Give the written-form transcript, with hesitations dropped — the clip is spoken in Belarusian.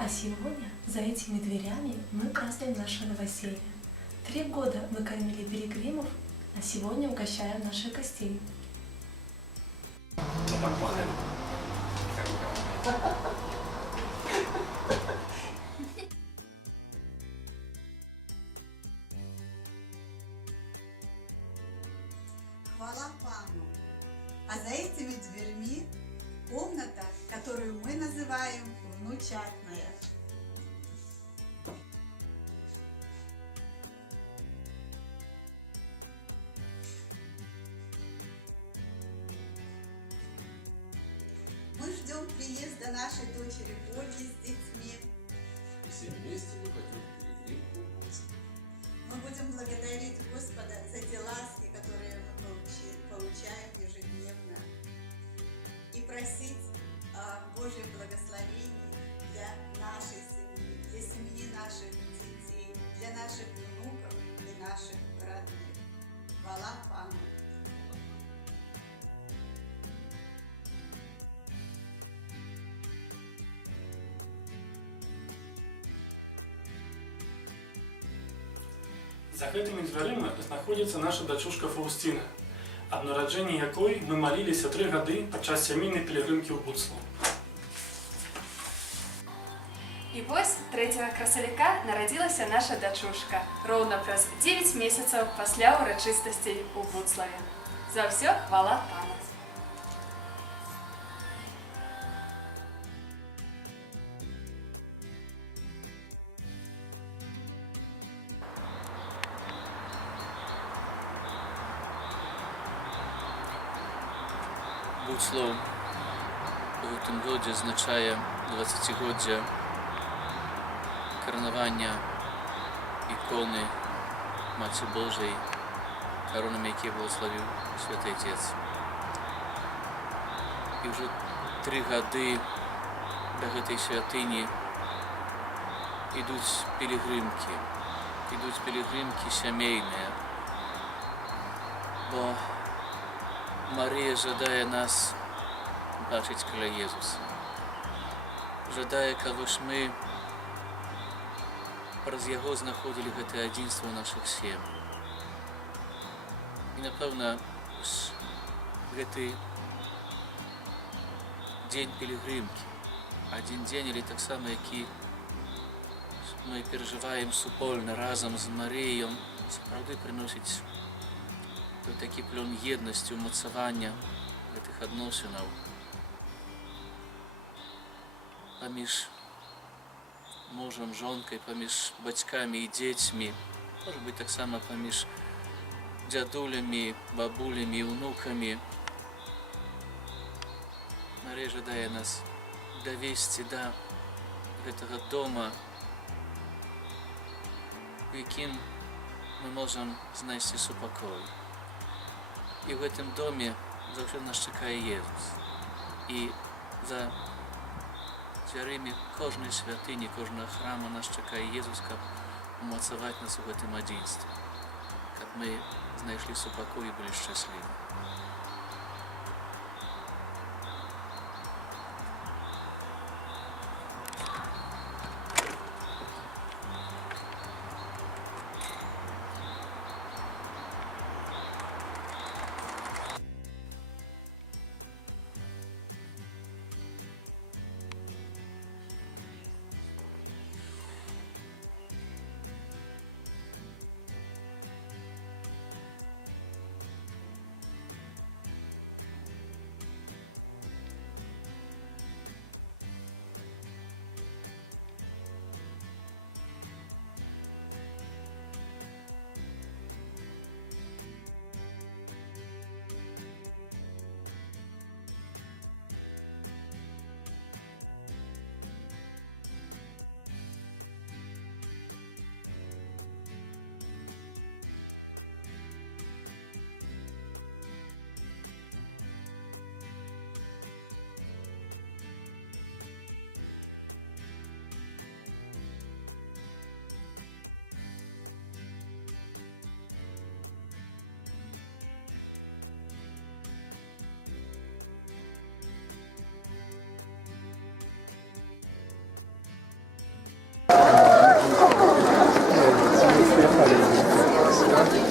А сегодня за этими дверями мы празднуем наше новоселье. 3 года мы кормили пилигримов, а сегодня угощаем наших гостей. Хвала Пану! А за этими дверьми комната, которую мы называем внучатная. Мы ждем приезда нашей дочери Ольги с детьми. И все вместе мы пойдем в пилигрим купаться. Мы будем благодарить Господа за те ласки, которые мы получаем ежедневно. И просить Божьих благословений для нашей семьи, для семьи наших детей, для наших внуков и наших родных. Хвала Пану! За гэтымі дзвярыма знаходзіцца наша дачушка Фаўсціна, аб нараджэнні якой мы маліліся 3 гады падчас сямейнай пілігрымкі ў Буцлаў. І вось 3 красавіка нарадзілася наша дачушка, роўна праз 9 месяцаў пасля ўрачыстасцей у Буцлаве. За ўсё хвала Пану! Буцлаў у гэтым годзе азначае 20-годдзе каранавання іконы Маці Божай, каронамі якія благаславіў Святы Отец. І ўжо 3 гады да гэтай святыні ідуць пілігрымкі сямейныя, бо Марыя жадае нас бачыць каля Езуса. Жадае, каб мы праз яго знаходзілі гэтае адзінства ў нашых сем'ях. І, напэўна, гэты дзень пілігрымкі, адзін дзень, але таксама, які мы перажываем супольна разам з Марыяй, сапраўды прыносіць такі плён еднасці, умацавання гэтых адносінаў паміж мужам, жонкай, паміж бацькамі і дзецьмі, можа быць, таксама паміж дзядулямі, бабулямі, унукамі. Марыя жадае нас давесці да гэтага дома, у якім мы можам знайсці супакой. І ў гэтым доме заўсёды нас чакае Езус. І за дзвярымі кожнай святыні, кожнага храма нас чакае Езус, каб умацаваць нас у гэтым адзінстве, каб мы знайшлі супакой і былі шчаслівы. Приехали.